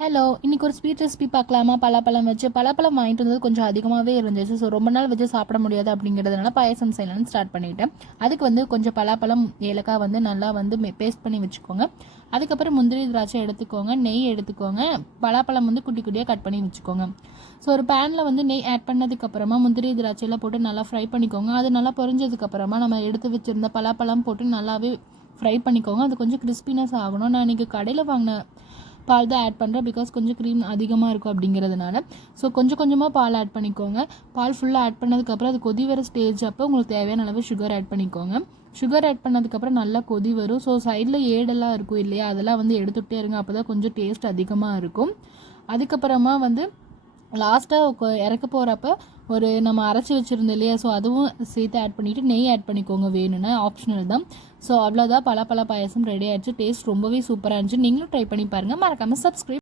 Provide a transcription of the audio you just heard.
Hello! இன்னைக்கு ஒரு sweet recipe பார்க்கலாமா? பலாப்பழம் வச்சு. பலாப்பழம் வாங்கிட்டு வந்தது கொஞ்சம் அதிகமாவே இருந்துச்சு. ஸோ ரொம்ப நாள் வச்சு சாப்பிட முடியாது அப்படிங்கிறதுனால பாயாசம் செய்யலாம்னு ஸ்டார்ட் பண்ணிட்டேன். அதுக்கு வந்து கொஞ்சம் பலாப்பழம், ஏலக்காய் வந்து நல்லா வந்து பேஸ்ட் பண்ணி வச்சுக்கோங்க. அதுக்கப்புறம் முந்திரி, திராட்சை எடுத்துக்கோங்க. நெய் எடுத்துக்கோங்க. பலாப்பழம் வந்து குட்டி குட்டியாக கட் பண்ணி வச்சுக்கோங்க. ஸோ ஒரு பேனில் வந்து நெய் ஆட் பண்ணதுக்கப்புறமா முந்திரி, திராட்சையெல்லாம் போட்டு நல்லா ஃப்ரை பண்ணிக்கோங்க. அது நல்லா பொரிஞ்சதுக்கப்புறமா நம்ம எடுத்து வச்சுருந்த பலாப்பழம் போட்டு நல்லாவே ஃப்ரை பண்ணிக்கோங்க. அது கொஞ்சம் கிறிஸ்பினஸ் ஆகணும். நான் இன்றைக்கி கடையில் வாங்கின பால் தான் ஆட் பண்ணுறேன். பிகாஸ் கொஞ்சம் க்ரீம் அதிகமாக இருக்கும் அப்படிங்கிறதுனால. ஸோ கொஞ்சம் கொஞ்சமாக பால் ஆட் பண்ணிக்கோங்க. பால் ஃபுல்லாக ஆட் பண்ணதுக்கப்புறம் அது கொதி வர ஸ்டேஜ் அப்போ உங்களுக்கு தேவையான அளவு சுகர் ஆட் பண்ணிக்கோங்க. சுகர் ஆட் பண்ணதுக்கப்புறம் நல்லா கொதி வரும். ஸோ சைடில் ஏடெல்லாம் இருக்கும் இல்லையா, அதெல்லாம் வந்து எடுத்துகிட்டே இருங்க. அப்போ தான் கொஞ்சம் டேஸ்ட் அதிகமாக இருக்கும். அதுக்கப்புறமா வந்து லாஸ்ட்டாக இறக்க போகிறப்ப ஒரு நம்ம அரைச்சி வச்சுருந்தோம் இல்லையா, ஸோ அதுவும் சேர்த்து ஆட் பண்ணிவிட்டு நெய் ஆட் பண்ணிக்கோங்க. வேணும்னா ஆப்ஷனல் தான். ஸோ அவ்வளோதான், பலாப்பழ பாயாசம் ரெடி ஆகிடுச்சு. டேஸ்ட் ரொம்பவே சூப்பராக இருந்துச்சு. நீங்களும் ட்ரை பண்ணி பாருங்கள். மறக்காமல் சப்ஸ்கிரைப்